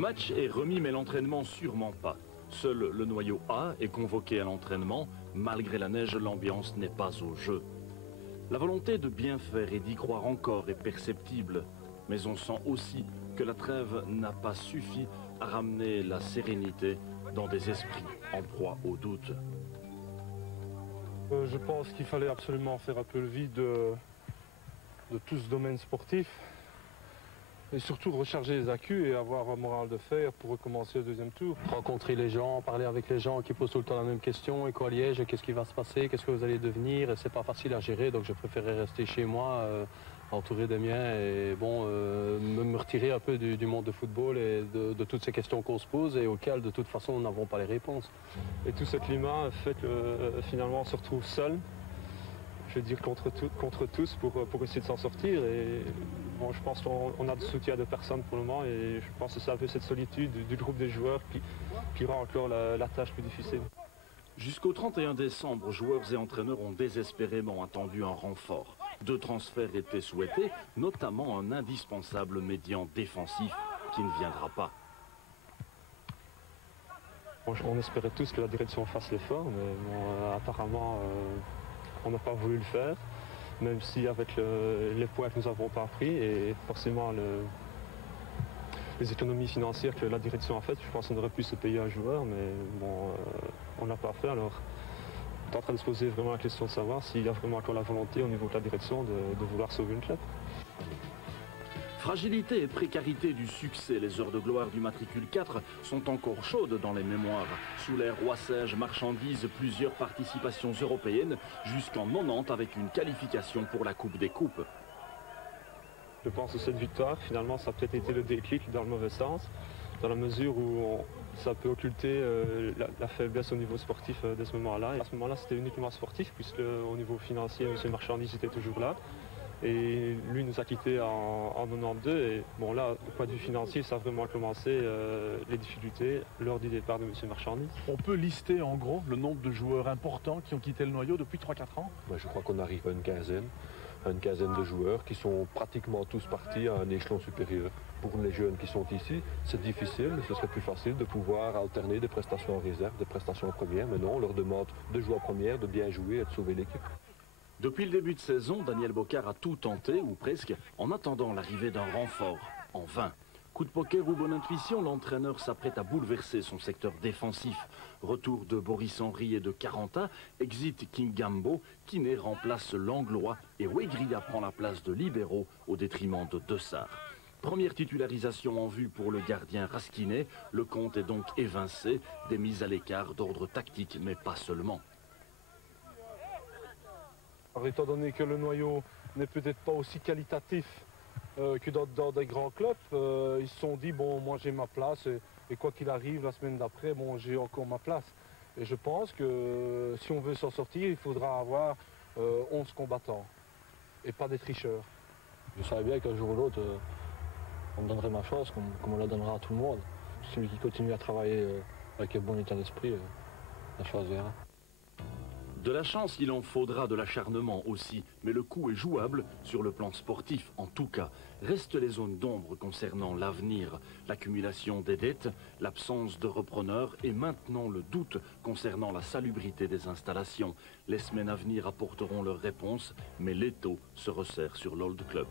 match est remis mais l'entraînement sûrement pas. Seul le noyau A est convoqué à l'entraînement. Malgré la neige, l'ambiance n'est pas au jeu. La volonté de bien faire et d'y croire encore est perceptible. Mais on sent aussi que la trêve n'a pas suffi à ramener la sérénité dans des esprits en proie au doute. Je pense qu'il fallait absolument faire un peu le vide de tout ce domaine sportif. Et surtout recharger les accus et avoir un moral de fer pour recommencer le deuxième tour. Rencontrer les gens, parler avec les gens qui posent tout le temps la même question. Et quoi à Liège, qu'est-ce qui va se passer, qu'est-ce que vous allez devenir? C'est pas facile à gérer, donc je préférais rester chez moi, entouré des miens et bon, me retirer un peu du monde de football et de toutes ces questions qu'on se pose et auxquelles de toute façon nous n'avons pas les réponses. Et tout ce climat fait que finalement on se retrouve seul. Je veux dire contre tous pour essayer de s'en sortir. Et bon, je pense qu'on a de soutien de personne pour le moment et je pense que c'est un peu cette solitude du groupe des joueurs qui rend encore la tâche plus difficile. Jusqu'au 31 décembre, joueurs et entraîneurs ont désespérément attendu un renfort. 2 transferts étaient souhaités, notamment un indispensable médian défensif qui ne viendra pas. On espérait tous que la direction fasse l'effort, mais bon, apparemment on n'a pas voulu le faire, même si avec les points que nous n'avons pas pris et forcément les économies financières que la direction a faites, je pense qu'on aurait pu se payer un joueur, mais bon, on n'a pas fait. Alors on est en train de se poser vraiment la question de savoir s'il y a vraiment encore la volonté au niveau de la direction de vouloir sauver une club. Fragilité et précarité du succès, les heures de gloire du matricule 4 sont encore chaudes dans les mémoires. Sous l'ère Roissage marchandise plusieurs participations européennes jusqu'en 90 avec une qualification pour la Coupe des Coupes. Je pense que cette victoire, finalement, ça a peut-être été le déclic dans le mauvais sens, dans la mesure où ça peut occulter la faiblesse au niveau sportif de ce moment-là. Et à ce moment-là, c'était uniquement sportif, puisque au niveau financier, M. Marchandise était toujours là. Et lui nous a quittés en 92 et bon là, au point de vue financier, ça a vraiment commencé les difficultés lors du départ de M. Marchandise. On peut lister en gros le nombre de joueurs importants qui ont quitté le noyau depuis 3-4 ans? Je crois qu'on arrive à une quinzaine de joueurs qui sont pratiquement tous partis à un échelon supérieur. Pour les jeunes qui sont ici, c'est difficile, ce serait plus facile de pouvoir alterner des prestations en réserve, des prestations en première, mais non, on leur demande de jouer en première, de bien jouer et de sauver l'équipe. Depuis le début de saison, Daniel Bocard a tout tenté, ou presque, en attendant l'arrivée d'un renfort. En vain. Coup de poker ou bonne intuition, l'entraîneur s'apprête à bouleverser son secteur défensif. Retour de Boris Henry et de Caranta, exit King Gambo, Kiné remplace Langlois et Wegria prend la place de libéraux au détriment de Dessart. Première titularisation en vue pour le gardien Raskinet, le compte est donc évincé, des mises à l'écart d'ordre tactique mais pas seulement. Alors, étant donné que le noyau n'est peut-être pas aussi qualitatif que dans des grands clubs, ils se sont dit, bon, moi j'ai ma place et quoi qu'il arrive, la semaine d'après, bon, j'ai encore ma place. Et je pense que si on veut s'en sortir, il faudra avoir 11 combattants et pas des tricheurs. Je savais bien qu'un jour ou l'autre, on me donnerait ma chance comme on la donnera à tout le monde. Celui qui continue à travailler avec un bon état d'esprit, la chance verra. De la chance, il en faudra de l'acharnement aussi, mais le coup est jouable sur le plan sportif en tout cas. Restent les zones d'ombre concernant l'avenir, l'accumulation des dettes, l'absence de repreneurs et maintenant le doute concernant la salubrité des installations. Les semaines à venir apporteront leurs réponses, mais l'étau se resserre sur l'Old Club.